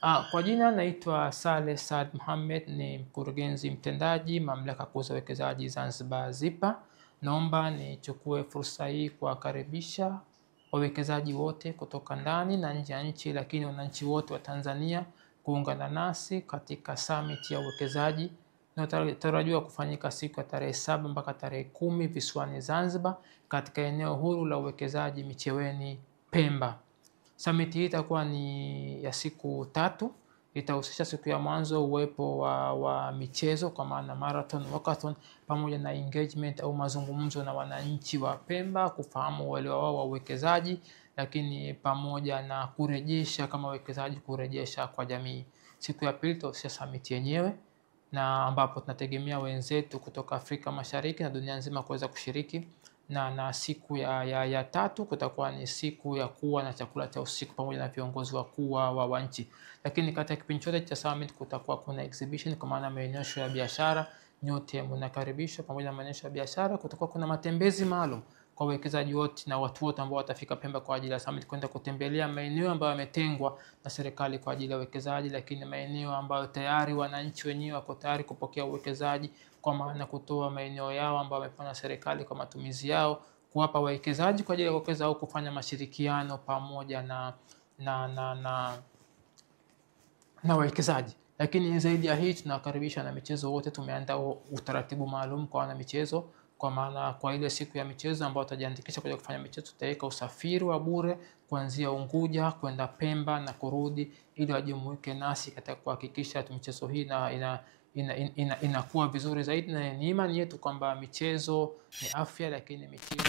Kwa jina naitwa Saleh Saad Mohamed, ni mkurugenzi mtendaji Mamlaka Kuu za Uwekezaji Zanzibar ZIPA. Naomba nichukue fursa hii kuwakaribisha wawekezaji wote kutoka ndani na nje ya nchi, lakini wananchi wote wa Tanzania kuungana nasi katika summit ya uwekezaji inayotarajiwa kufanyika siku ya tarehe 7 mpaka tarehe 10 visiwani Zanzibar katika eneo huru la uwekezaji Micheweni, Pemba. Summit hii itakuwa ni ya siku 3. Itahusisha siku ya mwanzo uwepo wa michezo kwa maana marathon, walkathon, pamoja na engagement au mazungumzo na wananchi wa Pemba kufahamu uelewa wao wa uwekezaji, lakini pamoja na kurejesha kama wawekezaji kurejesha kwa jamii. Siku ya pili itahusisha summit yenyewe, na ambapo tunategemea wenzetu kutoka Afrika Mashariki na dunia nzima kuweza kushiriki. Na siku ya 3 kutakuwa ni siku ya kuwa na chakula cha usiku pamoja na viongozi wakuu wa nchi. Lakini katika kipindi chote cha summit kutakuwa kuna exhibition kwa maana maonyesho ya biashara. Nyote mnakaribishwa pamoja na maonyesho ya biashara. Kutakuwa kuna matembezi maalum kwa wawekezaji wote na watu wote ambao watafika Pemba kwa ajili ya summit, kwenda kutembelea maeneo ambayo yametengwa na serikali kwa ajili ya uwekezaji, lakini maeneo ambayo tayari wananchi wenyewe wako tayari kupokea uwekezaji, kwa maana kutoa maeneo yao ambayo wamepewa na serikali kwa matumizi yao, kuwapa wawekezaji kwa ajili ya kuwekeza au kufanya mashirikiano pamoja na wawekezaji. Lakini zaidi ya hii tunawakaribisha na michezo wote. Tumeandaa utaratibu maalum kwa wana michezo, kwa maana kwa ile siku ya michezo ambao watajiandikisha kwa kufanya michezo, tutaweka usafiri wa bure kuanzia Unguja kwenda Pemba na kurudi, ili wajumuike nasi katika kuhakikisha michezo hii inakuwa vizuri zaidi. Na ni imani yetu kwamba michezo ni afya, lakini michezo